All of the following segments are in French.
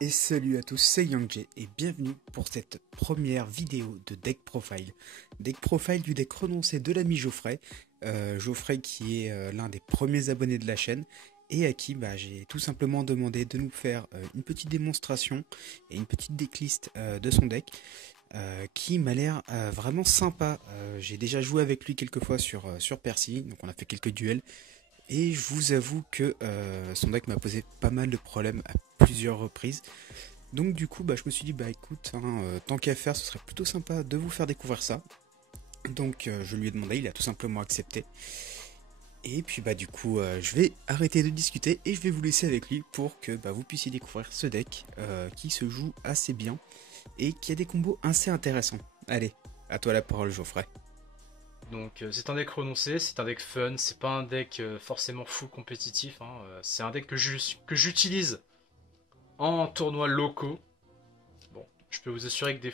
Et salut à tous, c'est YangJ et bienvenue pour cette première vidéo de Deck Profile. Deck Profile du deck renoncé de l'ami Geoffrey. Geoffrey qui est l'un des premiers abonnés de la chaîne et à qui j'ai tout simplement demandé de nous faire une petite démonstration et une petite decklist de son deck qui m'a l'air vraiment sympa. J'ai déjà joué avec lui quelques fois sur Percy, donc on a fait quelques duels. Et je vous avoue que son deck m'a posé pas mal de problèmes à plusieurs reprises. Donc du coup, je me suis dit, écoute, tant qu'à faire, ce serait plutôt sympa de vous faire découvrir ça. Donc je lui ai demandé, il a tout simplement accepté. Et puis du coup, je vais arrêter de discuter et je vais vous laisser avec lui pour que vous puissiez découvrir ce deck qui se joue assez bien et qui a des combos assez intéressants. Allez, à toi la parole Geoffrey. Donc c'est un deck renoncé, c'est un deck fun, c'est pas un deck forcément full compétitif, hein. C'est un deck que j'utilise en tournois locaux. Bon, je peux vous assurer que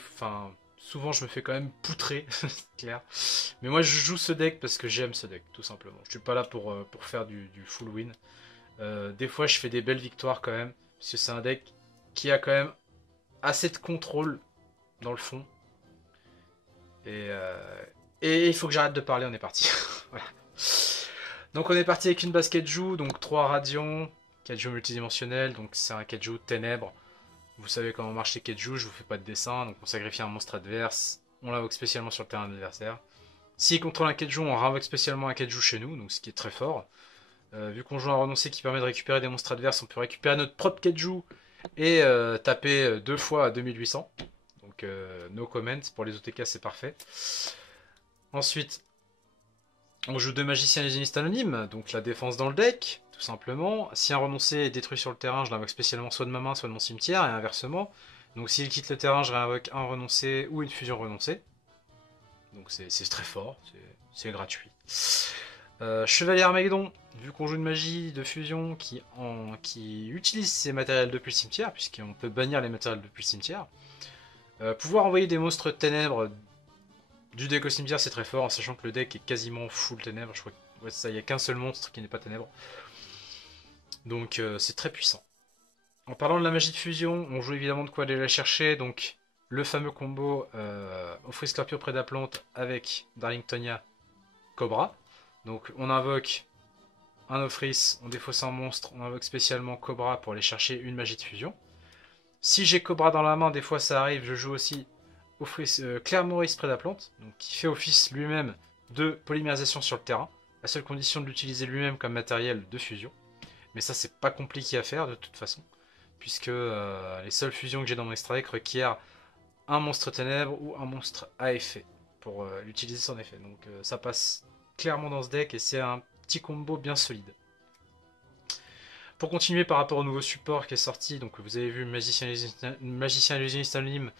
souvent je me fais quand même poutrer, c'est clair. Mais moi je joue ce deck parce que j'aime ce deck, tout simplement. Je suis pas là pour faire du full win. Des fois je fais des belles victoires quand même, parce que c'est un deck qui a quand même assez de contrôle dans le fond. Et, euh, et il faut que j'arrête de parler, on est parti. Voilà. Donc on est parti avec une base Kaiju, donc 3 radions, Kaiju multidimensionnel, donc c'est un Kaiju ténèbres. Vous savez comment marche les Kaiju, je vous fais pas de dessin, donc on sacrifie un monstre adverse, on l'invoque spécialement sur le terrain adversaire. S'il contrôle un Kaiju, on réinvoque spécialement un Kaiju chez nous, donc ce qui est très fort. Vu qu'on joue un renoncé qui permet de récupérer des monstres adverses, on peut récupérer notre propre Kaiju et taper 2 fois à 2800. Donc no comment, pour les OTK c'est parfait. Ensuite, on joue 2 magiciens illusionnistes anonymes, donc la défense dans le deck, tout simplement. Si un renoncé est détruit sur le terrain, je l'invoque spécialement soit de ma main, soit de mon cimetière, et inversement. Donc s'il quitte le terrain, je réinvoque un renoncé ou une fusion renoncée. Donc c'est très fort, c'est gratuit. Chevalier Armageddon, vu qu'on joue une magie de fusion qui utilise ses matériels depuis le cimetière, puisqu'on peut bannir les matériels depuis le cimetière, pouvoir envoyer des monstres ténèbres du deck au cimetière, c'est très fort, en sachant que le deck est quasiment full ténèbres. Je crois que il n'y a qu'un seul monstre qui n'est pas ténèbres. Donc c'est très puissant. En parlant de la magie de fusion, on joue évidemment de quoi aller la chercher. Donc le fameux combo Offrit Scorpio Prédaplante avec Darlingtonia Cobra. Donc on invoque un Offris, on défausse un monstre, on invoque spécialement Cobra pour aller chercher une magie de fusion. Si j'ai Cobra dans la main, des fois ça arrive, je joue aussi Claire Maurice Prédaplante, donc qui fait office lui-même de polymérisation sur le terrain, à seule condition de l'utiliser lui-même comme matériel de fusion. Mais ça, c'est pas compliqué à faire de toute façon, puisque les seules fusions que j'ai dans mon extra deck requièrent un monstre ténèbres ou un monstre à effet pour l'utiliser son effet. Donc ça passe clairement dans ce deck et c'est un petit combo bien solide. Pour continuer par rapport au nouveau support qui est sorti, donc vous avez vu Magicien illusionniste anonyme,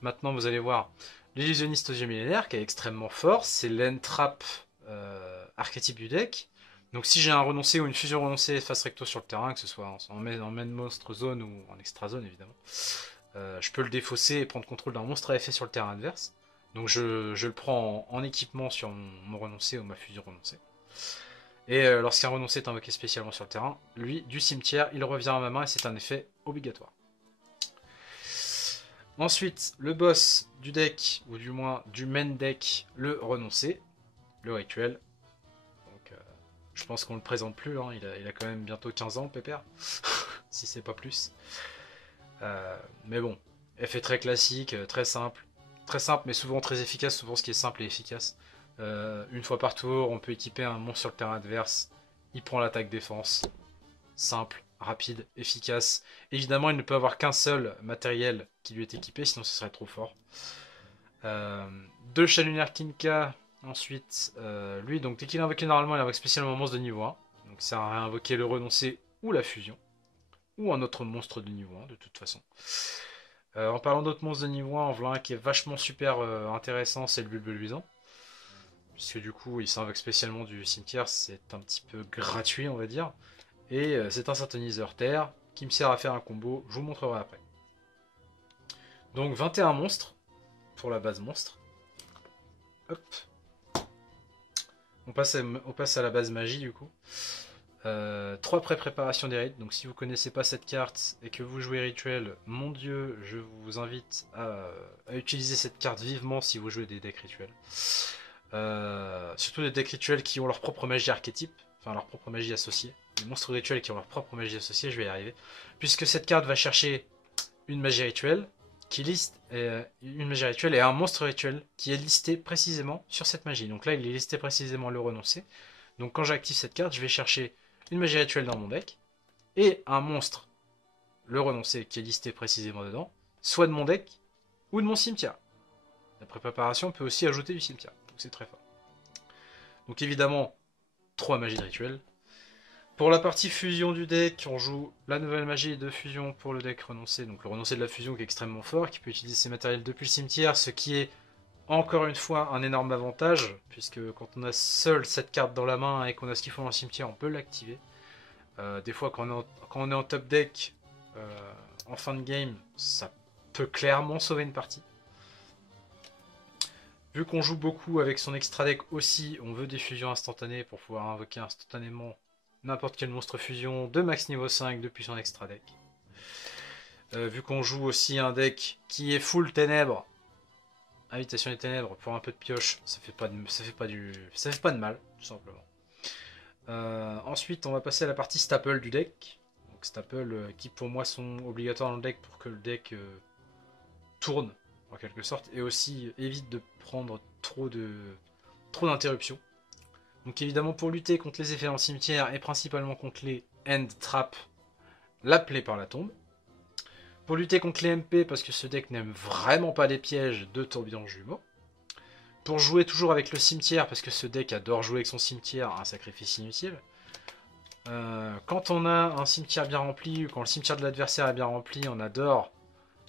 maintenant vous allez voir l'illusionniste aux yeux millénaires qui est extrêmement fort, c'est l'entrap archétype du deck. Donc si j'ai un renoncé ou une fusion renoncée face recto sur le terrain, que ce soit en main monstre zone ou en extra zone évidemment, je peux le défausser et prendre contrôle d'un monstre à effet sur le terrain adverse. Donc je le prends en équipement sur mon renoncé ou ma fusion renoncée. Et lorsqu'un renoncé est invoqué spécialement sur le terrain, lui, du cimetière, il revient à ma main et c'est un effet obligatoire. Ensuite, le boss du deck, ou du moins du main deck, le renoncé, le rituel. Donc, je pense qu'on le présente plus, hein. Il a quand même bientôt 15 ans, Pépère, si c'est pas plus. Mais bon, effet très classique, très simple, mais souvent très efficace. Souvent, ce qui est simple et efficace. Une fois par tour, on peut équiper un monstre sur le terrain adverse. Il prend l'attaque défense. Simple, rapide, efficace. Évidemment, il ne peut avoir qu'un seul matériel qui lui est équipé, sinon ce serait trop fort. 2 Chat Kinka. Ensuite, lui, donc dès qu'il est invoqué normalement, il invoque spécialement un monstre de niveau 1. Donc ça a réinvoqué le renoncer ou la fusion. Ou un autre monstre de niveau 1, de toute façon. En parlant d'autres monstres de niveau 1, en voilà un qui est vachement super intéressant, c'est le bulbe luisant. Puisque du coup, il s'invoque spécialement du cimetière, c'est un petit peu gratuit, on va dire. Et c'est un synthoniseur terre qui me sert à faire un combo, je vous montrerai après. Donc 21 monstres pour la base monstre. Hop. On passe à la base magie du coup. 3 pré-préparations des raids. Donc si vous connaissez pas cette carte et que vous jouez rituel, mon dieu, je vous invite à utiliser cette carte vivement si vous jouez des decks rituels. Surtout des decks rituels qui ont leur propre magie archétype, enfin leur propre magie associée. Les monstres rituels qui ont leur propre magie associée, je vais y arriver. Puisque cette carte va chercher une magie rituelle qui liste une magie rituelle et un monstre rituel qui est listé précisément sur cette magie. Donc là, il est listé précisément le renoncer. Donc quand j'active cette carte, je vais chercher une magie rituelle dans mon deck et un monstre, le renoncer, qui est listé précisément dedans, soit de mon deck ou de mon cimetière. La pré-préparation peut aussi ajouter du cimetière, donc c'est très fort. Donc évidemment, 3 magies de rituel. Pour la partie fusion du deck, on joue la nouvelle magie de fusion pour le deck renoncé. Donc le renoncé de la fusion qui est extrêmement fort, qui peut utiliser ses matériels depuis le cimetière, ce qui est encore une fois un énorme avantage, puisque quand on a seul cette carte dans la main et qu'on a ce qu'il faut dans le cimetière, on peut l'activer. Des fois quand on est en top deck, en fin de game, ça peut clairement sauver une partie. Vu qu'on joue beaucoup avec son extra deck aussi, on veut des fusions instantanées pour pouvoir invoquer instantanément n'importe quel monstre fusion de max niveau 5 depuis son extra deck. Vu qu'on joue aussi un deck qui est full ténèbres, Invitation des ténèbres pour un peu de pioche, ça fait pas de mal, tout simplement. Ensuite, on va passer à la partie staple du deck. Donc staple qui pour moi sont obligatoires dans le deck pour que le deck tourne en quelque sorte et aussi évite de prendre trop d'interruptions. Donc évidemment pour lutter contre les effets en cimetière et principalement contre les end trap, la plaie par la tombe. Pour lutter contre les MP, parce que ce deck n'aime vraiment pas les pièges de tourbillon jumeau. Pour jouer toujours avec le cimetière, parce que ce deck adore jouer avec son cimetière, un sacrifice inutile. Quand on a un cimetière bien rempli, ou quand le cimetière de l'adversaire est bien rempli, on adore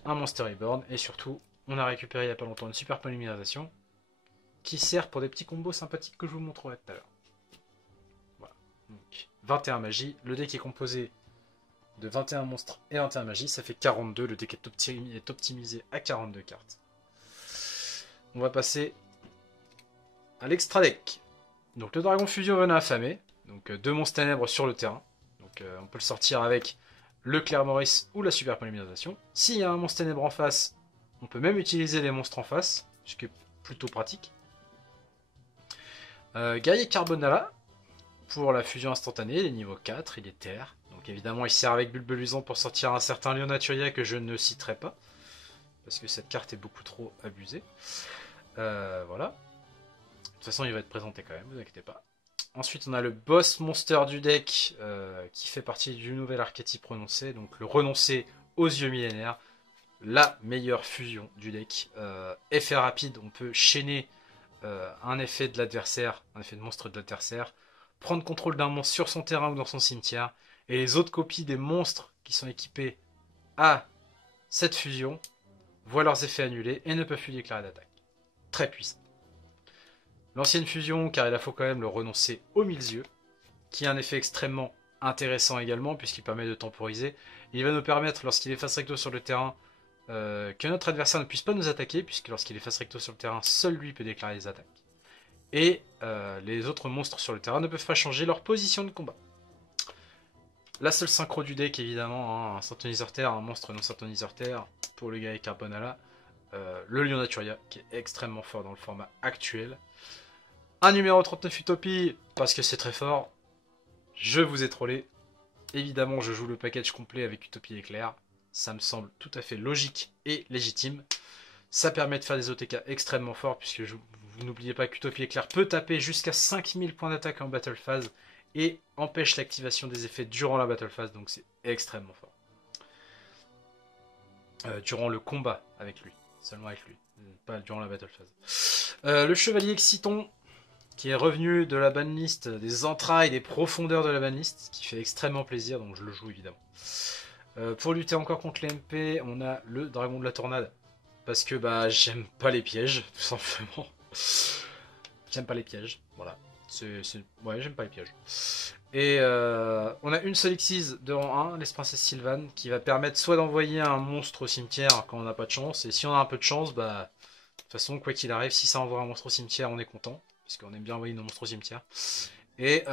un Monster Reborn. Et surtout, on a récupéré il n'y a pas longtemps une super polymérisation, qui sert pour des petits combos sympathiques que je vous montrerai tout à l'heure. Voilà. Donc, 21 magies. Le deck est composé de 21 monstres et 21 magies, ça fait 42, le deck est optimisé à 42 cartes. On va passer à l'extra deck. Donc le dragon fusion venin affamé, donc 2 monstres ténèbres sur le terrain. Donc on peut le sortir avec le Claire Maurice ou la super polymérisation. S'il y a un monstre ténèbre en face, on peut même utiliser les monstres en face, ce qui est plutôt pratique. Guerrier Carbonala, pour la fusion instantanée, il est niveau 4, il est terre. Donc évidemment il sert avec Bulbelusan pour sortir un certain Leonaturia que je ne citerai pas. Parce que cette carte est beaucoup trop abusée. Voilà. De toute façon il va être présenté quand même, ne vous inquiétez pas. Ensuite on a le boss monster du deck qui fait partie du nouvel archétype renoncé. Donc le renoncé aux yeux millénaires. La meilleure fusion du deck. Effet rapide, on peut chaîner un effet de l'adversaire, un effet de monstre de l'adversaire. Prendre contrôle d'un monstre sur son terrain ou dans son cimetière. Et les autres copies des monstres qui sont équipés à cette fusion voient leurs effets annulés et ne peuvent plus déclarer d'attaque. Très puissant. L'ancienne fusion, car il faut quand même le renoncer aux 1000 yeux, qui a un effet extrêmement intéressant également, puisqu'il permet de temporiser. Il va nous permettre, lorsqu'il est face recto sur le terrain, que notre adversaire ne puisse pas nous attaquer, puisque lorsqu'il est face recto sur le terrain, seul lui peut déclarer les attaques. Et les autres monstres sur le terrain ne peuvent pas changer leur position de combat. La seule synchro du deck, évidemment, hein, un synthoniseur terre, un monstre non synthoniseur terre, pour le Guerrier Carbonala, le Leonaturia, qui est extrêmement fort dans le format actuel. Un numéro 39 Utopie, parce que c'est très fort. Je vous ai trollé. Évidemment, je joue le package complet avec Utopie Éclair. Ça me semble tout à fait logique et légitime. Ça permet de faire des OTK extrêmement forts, puisque vous n'oubliez pas qu'Utopie Éclair peut taper jusqu'à 5000 points d'attaque en battle phase et empêche l'activation des effets durant la battle phase, donc c'est extrêmement fort. Durant le combat avec lui, seulement avec lui, pas durant la battle phase. Le Chevalier Exciton, qui est revenu de la banlist, des entrailles, des profondeurs de la banlist, qui fait extrêmement plaisir, donc je le joue évidemment. Pour lutter encore contre les MP, on a le Dragon de la Tornade, parce que bah j'aime pas les pièges, tout simplement. J'aime pas les pièges, voilà. Ouais, j'aime pas les pièges. Et on a une seule Xyz de rang 1, l'Es Princesse Sylvane, qui va permettre soit d'envoyer un monstre au cimetière quand on n'a pas de chance, et si on a un peu de chance, bah de toute façon, quoi qu'il arrive, si ça envoie un monstre au cimetière, on est content, parce qu'on aime bien envoyer nos monstres au cimetière. Et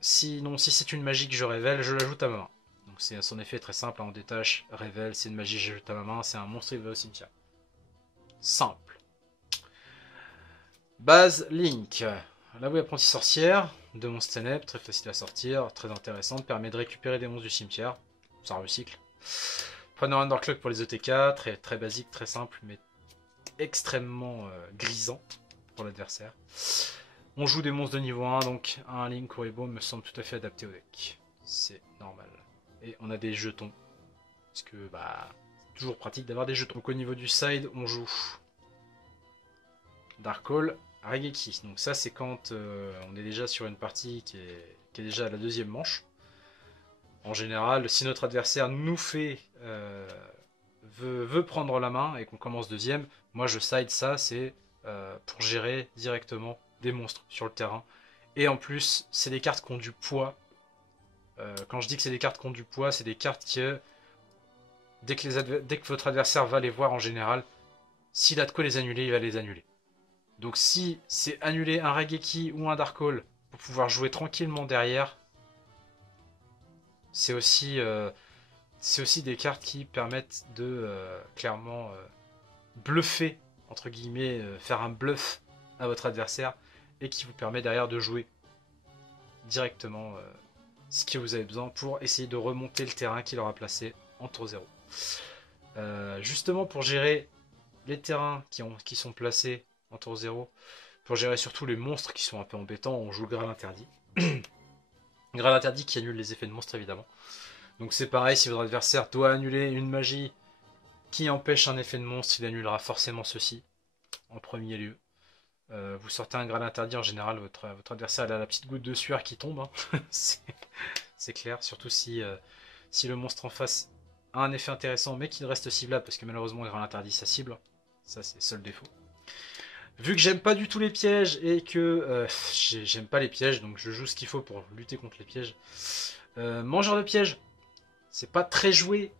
sinon, si c'est une magie que je révèle, je l'ajoute à ma main. Donc c'est son effet très simple, hein, on détache, révèle, c'est une magie, j'ajoute à ma main, c'est un monstre, il va au cimetière. Simple. Base Link. La bouée apprentie sorcière, de monstres ténèbres, très facile à sortir, très intéressante, permet de récupérer des monstres du cimetière, ça recycle. Preneur Underclock pour les ETK, très, très basique, très simple, mais extrêmement grisant pour l'adversaire. On joue des monstres de niveau 1, donc un Link Kuriboh me semble tout à fait adapté au deck. C'est normal. Et on a des jetons, parce que bah, c'est toujours pratique d'avoir des jetons. Donc au niveau du side, on joue Dark Hole, Raigeki. Donc ça c'est quand on est déjà sur une partie qui est déjà à la deuxième manche. En général, si notre adversaire nous fait veut prendre la main et qu'on commence deuxième, moi je side ça, c'est pour gérer directement des monstres sur le terrain. Et en plus, c'est des cartes qui ont du poids. Quand je dis que c'est des cartes qui ont du poids, c'est des cartes que dès que votre adversaire va les voir en général, s'il a de quoi les annuler, il va les annuler. Donc si c'est annuler un Raigeki ou un Dark Hole pour pouvoir jouer tranquillement derrière, c'est aussi des cartes qui permettent de clairement bluffer, entre guillemets, faire un bluff à votre adversaire et qui vous permet derrière de jouer directement ce que vous avez besoin pour essayer de remonter le terrain qu'il aura placé en tour 0. Justement pour gérer les terrains qui sont placés en tour 0, pour gérer surtout les monstres qui sont un peu embêtants, on joue le Graal interdit. Graal interdit qui annule les effets de monstres évidemment. Donc c'est pareil, si votre adversaire doit annuler une magie qui empêche un effet de monstre, il annulera forcément ceci en premier lieu. Vous sortez un Graal interdit, en général votre adversaire a la petite goutte de sueur qui tombe, hein. C'est clair, surtout si le monstre en face a un effet intéressant mais qu'il reste ciblable, parce que malheureusement le Graal interdit sa cible, ça c'est le seul défaut. Vu que j'aime pas du tout les pièges et que j'aime pas les pièges, donc je joue ce qu'il faut pour lutter contre les pièges. Mangeur de pièges, c'est pas très joué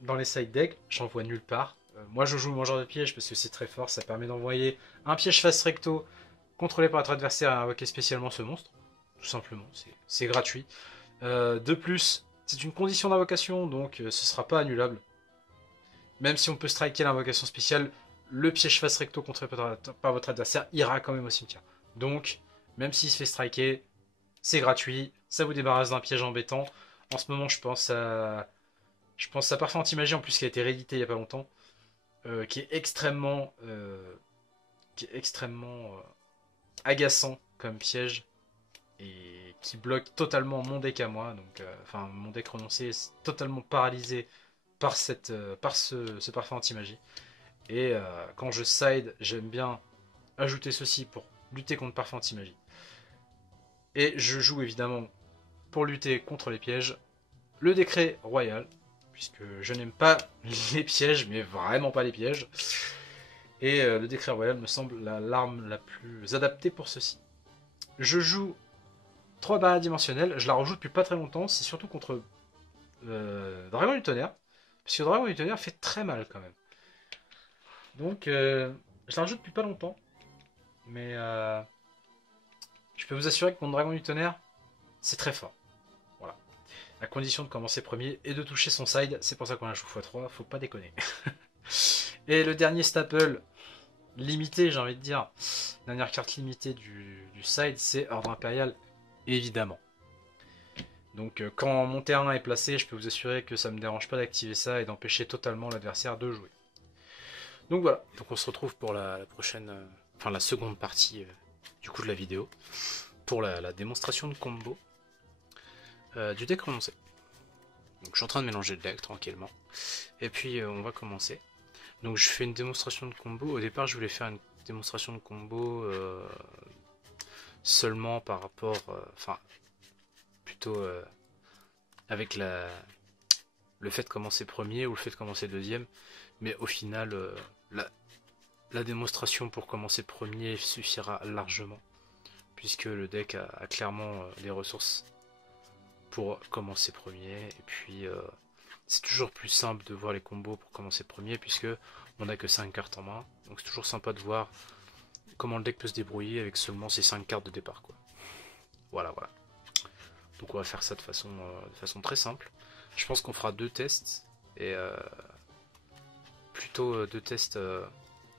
dans les side decks, j'en vois nulle part. Moi je joue mangeur de pièges parce que c'est très fort, ça permet d'envoyer un piège face recto contrôlé par votre adversaire et invoquer spécialement ce monstre. Tout simplement, c'est gratuit. De plus, c'est une condition d'invocation, donc ce sera pas annulable. Même si on peut striker l'invocation spéciale, le piège face recto contrôlé par votre adversaire ira quand même au cimetière. Donc, même s'il se fait striker, c'est gratuit, ça vous débarrasse d'un piège embêtant. En ce moment, je pense à Parfait Anti-Magie, en plus qui a été réédité il n'y a pas longtemps, qui est extrêmement agaçant comme piège et qui bloque totalement mon deck à moi. Donc, enfin, mon deck renoncé est totalement paralysé par ce Parfait Anti-Magie. Et quand je side, j'aime bien ajouter ceci pour lutter contre Parfait Anti-Magie. Et je joue évidemment, pour lutter contre les pièges, le décret royal, puisque je n'aime pas les pièges, mais vraiment pas les pièges. Et le décret royal me semble l'arme la plus adaptée pour ceci. Je joue 3 barrières dimensionnelles, je la rejoue depuis pas très longtemps, c'est surtout contre Dragon du Tonnerre, puisque Dragon du Tonnerre fait très mal quand même. Donc, je la rajoute depuis pas longtemps. Mais je peux vous assurer que contre Dragon du Tonnerre, c'est très fort. Voilà. À condition de commencer premier et de toucher son side. C'est pour ça qu'on la joue x3. Faut pas déconner. Et le dernier staple, limité, j'ai envie de dire. Dernière carte limitée du side, c'est Ordre Impérial, évidemment. Donc, quand mon terrain est placé, je peux vous assurer que ça me dérange pas d'activer ça et d'empêcher totalement l'adversaire de jouer. Donc voilà, donc on se retrouve pour la prochaine, enfin la seconde partie du coup de la vidéo, pour la démonstration de combo du deck renoncé. Donc je suis en train de mélanger le deck tranquillement, et puis on va commencer. Donc je fais une démonstration de combo. Au départ je voulais faire une démonstration de combo seulement par rapport, enfin plutôt avec le fait de commencer premier ou le fait de commencer deuxième. Mais au final, la démonstration pour commencer premier suffira largement, puisque le deck a clairement les ressources pour commencer premier. Et puis, c'est toujours plus simple de voir les combos pour commencer premier, puisque on n'a que 5 cartes en main. Donc c'est toujours sympa de voir comment le deck peut se débrouiller avec seulement ces 5 cartes de départ, quoi. Voilà, voilà. Donc on va faire ça de façon très simple. Je pense qu'on fera 2 tests, et plutôt 2 tests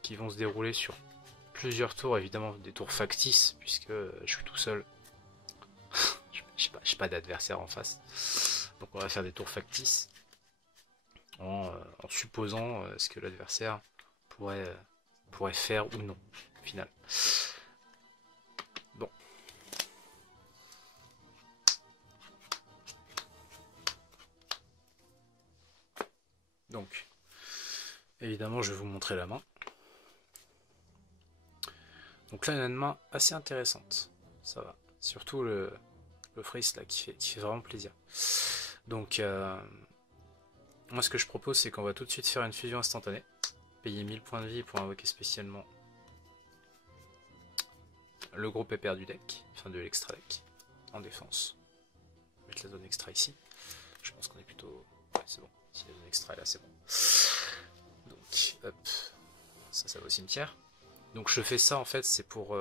qui vont se dérouler sur plusieurs tours, évidemment des tours factices, puisque je suis tout seul. J'ai pas d'adversaire en face. Donc on va faire des tours factices, en supposant ce que l'adversaire pourrait faire ou non, au final. Bon. Donc, évidemment, je vais vous montrer la main. Donc là, il y a une main assez intéressante. Ça va. Surtout le freeze là, qui fait vraiment plaisir. Donc, moi, ce que je propose, c'est qu'on va tout de suite faire une fusion instantanée. Payer 1000 points de vie pour invoquer spécialement le gros pépère du deck, enfin de l'extra deck, en défense. On va mettre la zone extra ici. Je pense qu'on est plutôt... Ouais, c'est bon. Si la zone extra est là, c'est bon. Donc, hop. Ça va au cimetière. Donc je fais ça, en fait, c'est pour...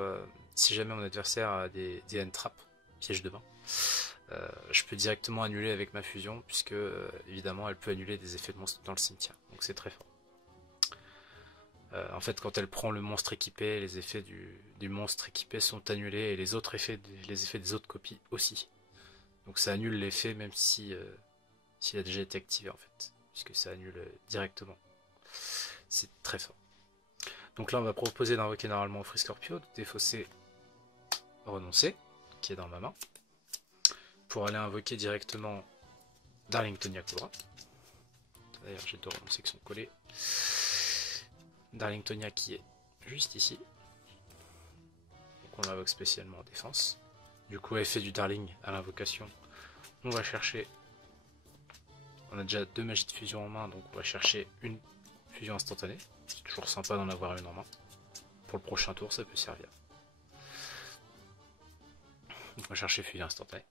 si jamais mon adversaire a des end traps, pièges de main, je peux directement annuler avec ma fusion, puisque, évidemment, elle peut annuler des effets de monstre dans le cimetière. Donc c'est très fort. En fait, quand elle prend le monstre équipé, les effets du monstre équipé sont annulés, et les effets des autres copies aussi. Donc ça annule l'effet même s'il a déjà été activé, en fait, puisque ça annule directement. C'est très fort. Donc là, on va proposer d'invoquer normalement Free Scorpio, de défausser renoncer, qui est dans ma main, pour aller invoquer directement Darlingtonia Cobra. D'ailleurs, j'ai deux renoncer qui sont collés. Darlingtonia qui est juste ici. Donc on l'invoque spécialement en défense. Du coup, effet du Darling à l'invocation, on va chercher... On a déjà 2 magies de fusion en main, donc on va chercher une fusion instantanée. C'est toujours sympa d'en avoir une en main. Pour le prochain tour, ça peut servir. Donc on va chercher fusion instantanée.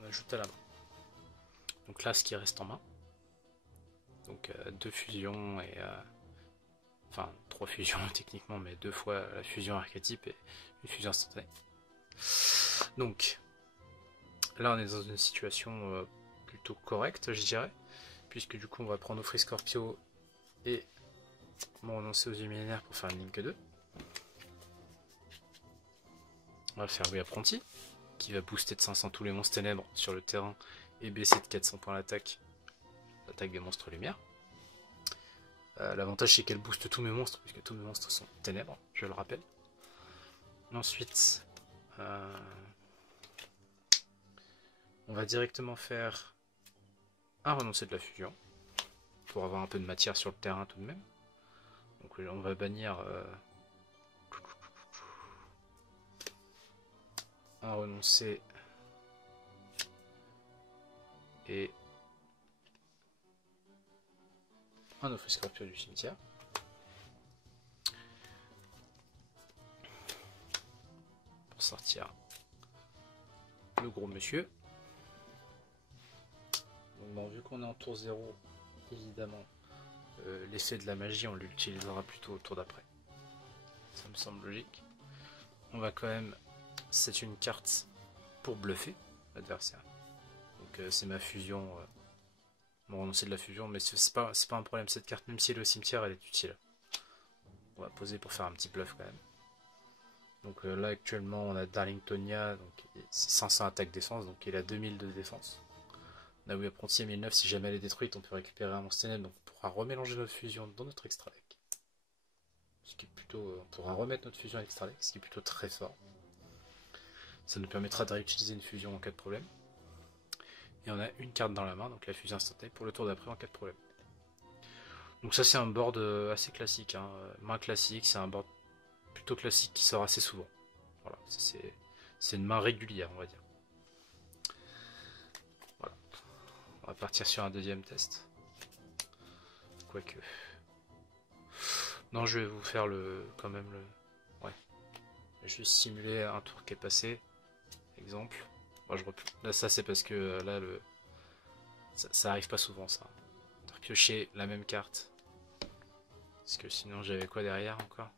On ajoute à la main. Donc là, ce qui reste en main. Donc 2 fusions et... enfin, 3 fusions techniquement, mais 2 fois la fusion archétype et une fusion instantanée. Donc, là on est dans une situation plutôt correcte, je dirais, puisque du coup on va prendre nos Free Scorpio et mon renoncer aux yeux millénaires pour faire une Link 2. On va faire oui apprenti, qui va booster de 500 tous les monstres ténèbres sur le terrain et baisser de 400 points l'attaque des monstres lumière. L'avantage c'est qu'elle booste tous mes monstres, puisque tous mes monstres sont ténèbres, je le rappelle. Ensuite, on va directement faire un renoncer de la fusion, pour avoir un peu de matière sur le terrain tout de même. Donc on va bannir un renoncer et un Free Scorpio du cimetière. Pour sortir le gros monsieur. Donc bon, vu qu'on est en tour 0, évidemment, l'effet de la magie, on l'utilisera plutôt au tour d'après. Ça me semble logique. On va quand même... C'est une carte pour bluffer l'adversaire. Donc c'est ma fusion... mon renoncer de la fusion, mais c'est pas un problème, cette carte, même si elle est au cimetière, elle est utile. On va poser pour faire un petit bluff quand même. Donc là actuellement on a Darlingtonia, donc c'est 500 attaque défense, donc il a 2000 de défense. On a oui apprenti à 1009, si jamais elle est détruite, on peut récupérer un monstre ténèbre, donc on pourra remélanger notre fusion dans notre extra deck. Ce qui est plutôt, on pourra remettre notre fusion à l'extra deck, ce qui est plutôt très fort. Ça nous permettra de réutiliser une fusion en cas de problème. Et on a une carte dans la main, donc la fusion instantanée pour le tour d'après en cas de problème. Donc ça c'est un board assez classique, hein. Main classique, c'est un board plutôt classique qui sort assez souvent. Voilà, c'est une main régulière, on va dire. Voilà. On va partir sur un deuxième test. Quoique... Non, je vais vous faire quand même le... Ouais. Je vais simuler un tour qui est passé. Exemple. Moi, là, ça c'est parce que là, Ça arrive pas souvent ça. De repiocher la même carte. Parce que sinon j'avais quoi derrière encore?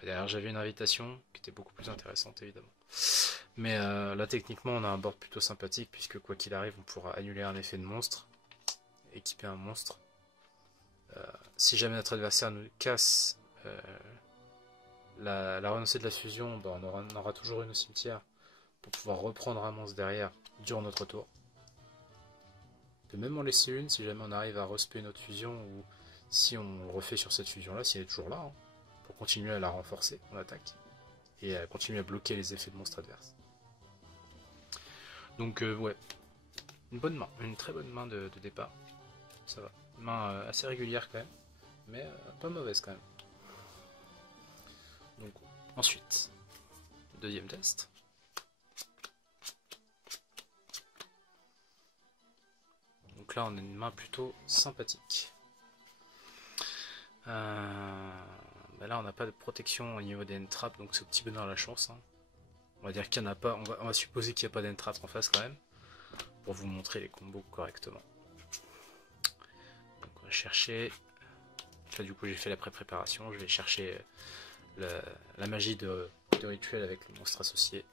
Derrière j'avais une invitation qui était beaucoup plus intéressante évidemment. Mais là techniquement on a un board plutôt sympathique puisque quoi qu'il arrive on pourra annuler un effet de monstre. Équiper un monstre. Si jamais notre adversaire nous casse la renoncée de la fusion, bah, on aura toujours une au cimetière pour pouvoir reprendre un monstre derrière durant notre tour. On peut même en laisser une si jamais on arrive à respect notre fusion ou si on le refait sur cette fusion là, si elle est toujours là, hein, pour continuer à la renforcer en attaque et à continuer à bloquer les effets de monstres adverses. Donc ouais, une bonne main, une très bonne main de départ, ça va. Une main assez régulière quand même, mais pas mauvaise quand même. Donc ensuite, deuxième test. Donc là on a une main plutôt sympathique. Bah là on n'a pas de protection au niveau des end-traps, donc c'est au petit bonheur la chance. Hein. On va dire qu'il n'y en a pas, on va supposer qu'il n'y a pas d'end-trap en face quand même, pour vous montrer les combos correctement. Donc on va chercher, là du coup j'ai fait la pré-préparation, je vais chercher la magie de rituel avec le monstre associé.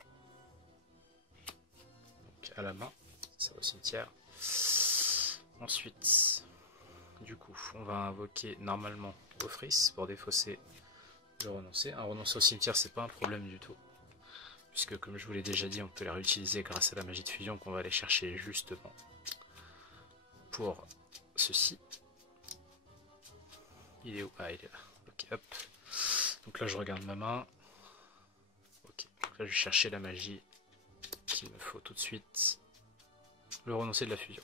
Donc à la main, ça va au cimetière. Ensuite, du coup, on va invoquer normalement Ofris pour défausser le renoncer. Un renoncer au cimetière, c'est pas un problème du tout. Puisque, comme je vous l'ai déjà dit, on peut les réutiliser grâce à la magie de fusion qu'on va aller chercher justement pour ceci. Il est où? Ah, il est là. Ok, hop. Donc là, je regarde ma main. Ok, donc là, je vais chercher la magie qu'il me faut tout de suite. Le renoncer de la fusion.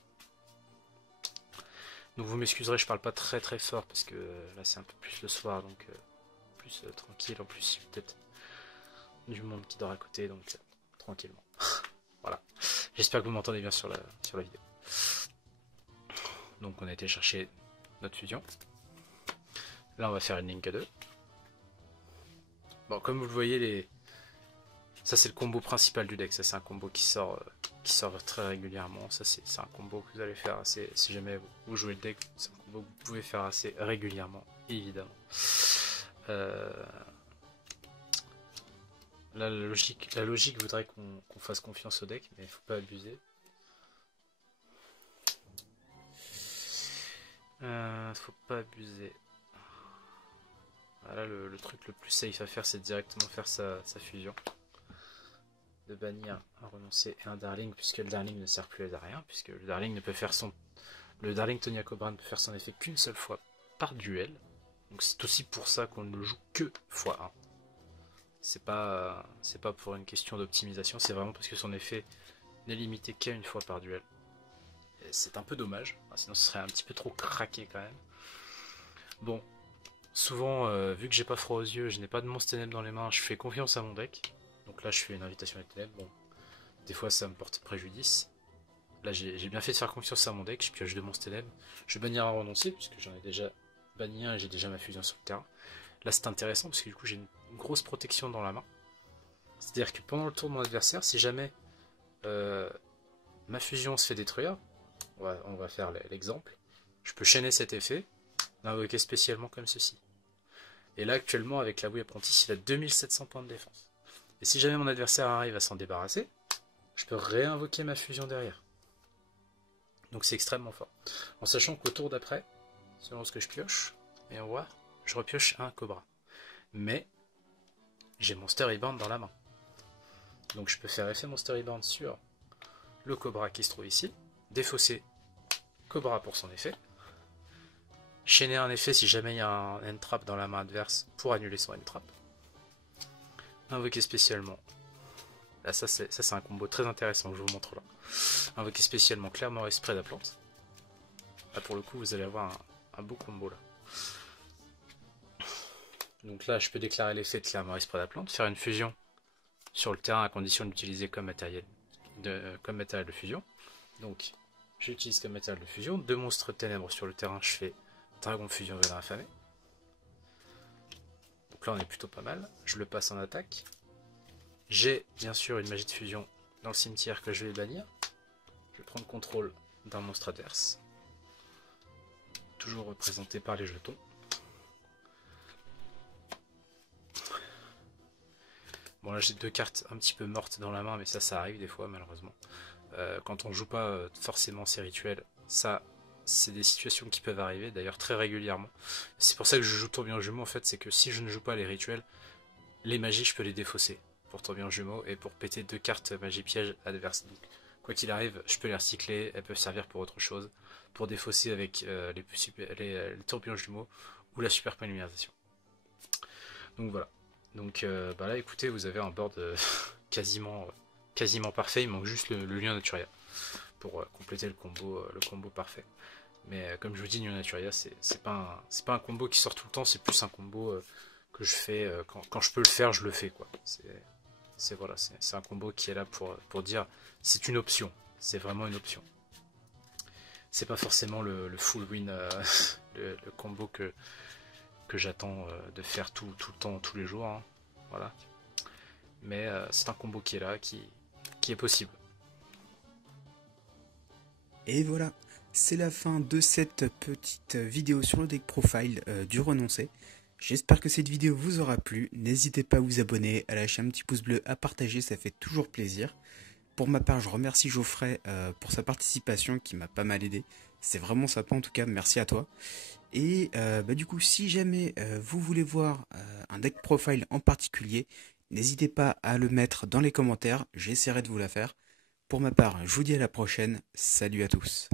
Donc vous m'excuserez, je parle pas très très fort parce que là c'est un peu plus le soir, donc plus tranquille. En plus peut-être du monde qui dort à côté, donc tranquillement. Voilà. J'espère que vous m'entendez bien sur la vidéo. Donc on a été chercher notre fusion. Là on va faire une link à 2. Bon, comme vous le voyez, ça c'est le combo principal du deck. Ça c'est un combo qui sort très régulièrement. Ça c'est un combo que vous allez faire assez, si jamais vous jouez le deck, c'est un combo que vous pouvez faire assez régulièrement, évidemment. Là, la logique voudrait qu'on fasse confiance au deck, mais il faut pas abuser. Faut pas abuser. Voilà, le truc le plus safe à faire, c'est directement faire sa fusion. De bannir un renoncer et un darling, puisque le darling ne sert plus à rien, puisque le darling ne peut faire le darling Tonia Cobra ne peut faire son effet qu'une seule fois par duel. Donc c'est aussi pour ça qu'on ne le joue que x1. C'est pas pour une question d'optimisation, c'est vraiment parce que son effet n'est limité qu'à une fois par duel. C'est un peu dommage, sinon ce serait un petit peu trop craqué quand même. Bon, souvent, vu que j'ai pas froid aux yeux, je n'ai pas de monstre ténèbres dans les mains, je fais confiance à mon deck. Donc là je fais une invitation à ténèbres, bon, des fois ça me porte préjudice. Là j'ai bien fait de faire confiance à mon deck, je pioche 2 monstres ténèbres. Je vais bannir un renoncer, puisque j'en ai déjà banni un et j'ai déjà ma fusion sur le terrain. Là c'est intéressant, parce que du coup j'ai une grosse protection dans la main. C'est-à-dire que pendant le tour de mon adversaire, si jamais ma fusion se fait détruire, on va faire l'exemple, je peux chaîner cet effet, l'invoquer spécialement comme ceci. Et là actuellement avec la bouille apprentice, il a 2700 points de défense. Et si jamais mon adversaire arrive à s'en débarrasser, je peux réinvoquer ma fusion derrière. Donc c'est extrêmement fort. En sachant qu'au tour d'après, selon ce que je pioche, et on voit, je repioche un Cobra. Mais j'ai Monster Rebound dans la main. Donc je peux faire effet Monster Rebound sur le Cobra qui se trouve ici, défausser Cobra pour son effet, chaîner un effet si jamais il y a un end trap dans la main adverse pour annuler son end trap. Invoquer spécialement. Là, ça c'est un combo très intéressant que je vous montre là. Invoquer spécialement clairement Esprit d'Aplante. Là pour le coup vous allez avoir un beau combo là. Donc là je peux déclarer l'effet de clairement Esprit d'Aplante, faire une fusion sur le terrain à condition d'utiliser comme matériel de fusion. Donc j'utilise comme matériel de fusion 2 monstres ténèbres sur le terrain, je fais Dragon Fusion Venin Affamé. Donc là on est plutôt pas mal, je le passe en attaque. J'ai bien sûr une magie de fusion dans le cimetière que je vais bannir. Je vais prendre contrôle d'un monstre adverse. Toujours représenté par les jetons. Bon là j'ai 2 cartes un petit peu mortes dans la main, mais ça arrive des fois malheureusement. Quand on joue pas forcément ces rituels, ça c'est des situations qui peuvent arriver, d'ailleurs très régulièrement. C'est pour ça que je joue tourbillon jumeau en fait, c'est que si je ne joue pas les rituels, les magies je peux les défausser pour tourbillon jumeau et pour péter 2 cartes magie piège adverse. Donc, quoi qu'il arrive, je peux les recycler, elles peuvent servir pour autre chose, pour défausser avec les tourbillons jumeaux ou la super polymérisation. Donc voilà. Donc bah là écoutez, vous avez un board quasiment parfait, il manque juste le lion Naturia pour compléter le combo parfait. Mais comme je vous dis, Lion Naturia c'est pas un combo qui sort tout le temps, c'est plus un combo que je fais quand je peux le faire, je le fais quoi. C'est un combo qui est là pour dire c'est une option, c'est vraiment une option. C'est pas forcément le full win, le combo que j'attends de faire tout le temps, tous les jours, hein. Voilà. Mais c'est un combo qui est là, qui est possible. Et voilà, c'est la fin de cette petite vidéo sur le deck profile du renoncé. J'espère que cette vidéo vous aura plu. N'hésitez pas à vous abonner, à lâcher un petit pouce bleu, à partager, ça fait toujours plaisir. Pour ma part, je remercie Geoffrey pour sa participation qui m'a pas mal aidé. C'est vraiment sympa en tout cas, merci à toi. Et du coup, si jamais vous voulez voir un deck profile en particulier, n'hésitez pas à le mettre dans les commentaires, j'essaierai de vous la faire. Pour ma part, je vous dis à la prochaine, salut à tous.